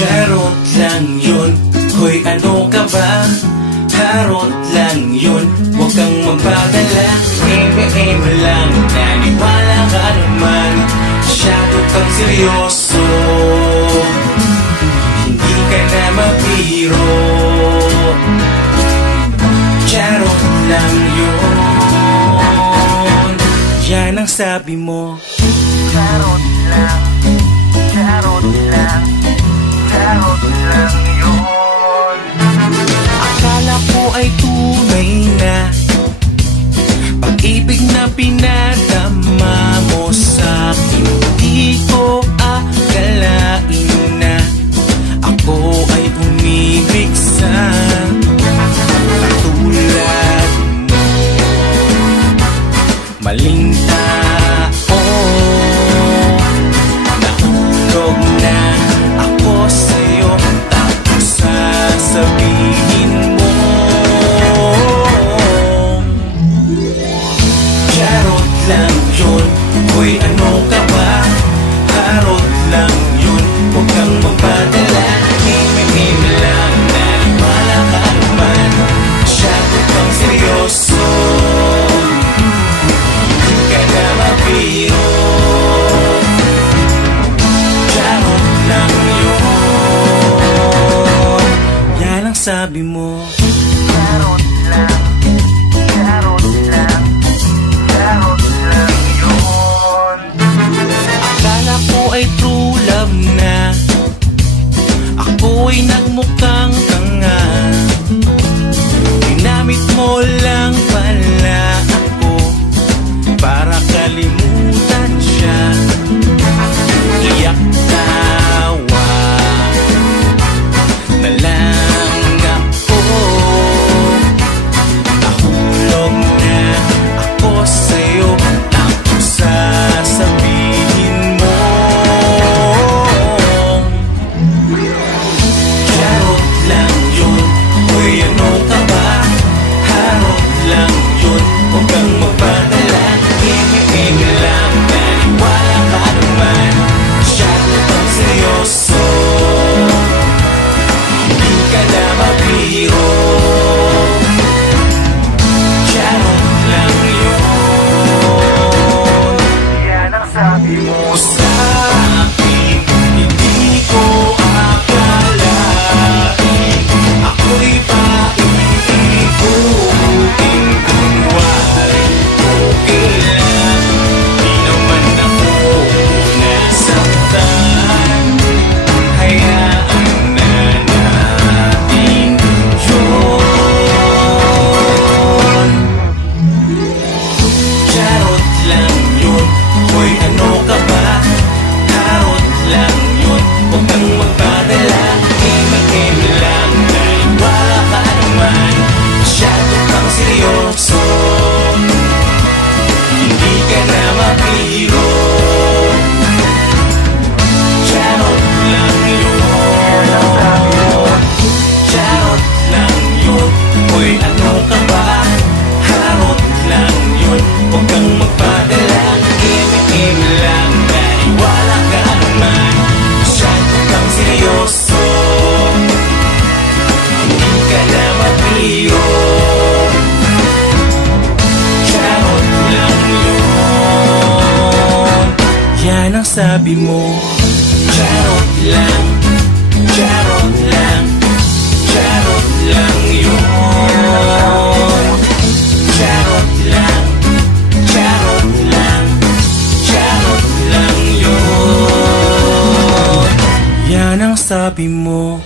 Charot lang yun, hoy ano ka ba? Harot lang yun, huwag kang magpadala. Eme-eme lang, naniwala ka naman. Masyado kang seryoso, hindi ka na mabiro. Charot lang yun, yan ang sabi mo. Charot lang, charot lang, charot lang yun. Akala ko ay tunay na pag-ibig na pinadama mo sa'kin. Di ko akalain na ako ay umibig sa tulad mo. Maling tao, nahulog na ako sa'yo, tapos sasabihin mo charot lang yun, hoy ano ka ba? Harot lang yun, huwag kang magpadala. Eme-eme lang, naniwala ka naman. Masyado kang seryoso, hindi ka na mabiro. Charot lang yun, yan ang sabi mo. Charot lang, charot lang, charot lang yun. Akala ko ay true love na, ako ay nagmukhang tanga. Ginamit mo lang pala ako para kalimutan siya. Iyak tawa na lang ako, nahulog na ako sa'yo, tapos sasabihin mo charot lang yun, hoy ano ka ba? Harot lang yun, huwag kang magpadala. Eme-eme lang, naniwala ka naman. Masyado kang seryoso, hindi ka na mabiro. Charot lang yun, Yan ang sabi mo. sa akin, hindi ko akalain ako'y paibigin. Kunwari okay lang, di naman ako nasaktan. Hayaan na natin yun. Charot lang yun, hoy ano ka ba? Harot lang yun, huwag kang magpadala. Eme-eme lang, naniwala ka naman. Masyado kang seryoso, hindi ka na mabiro. Charot lang yun, charot lang yun, hoy ano ka ba? Harot lang yun, huwag kang magpadala. Eme-eme lang, naniwala ka naman. Masyado kang seryoso, hindi ka na mabiro. Charot lang yun, yan ang sabi mo. Charot lang, charot lang, charot lang yun. Charot lang, charot lang, charot lang yun, yan ang sabi mo.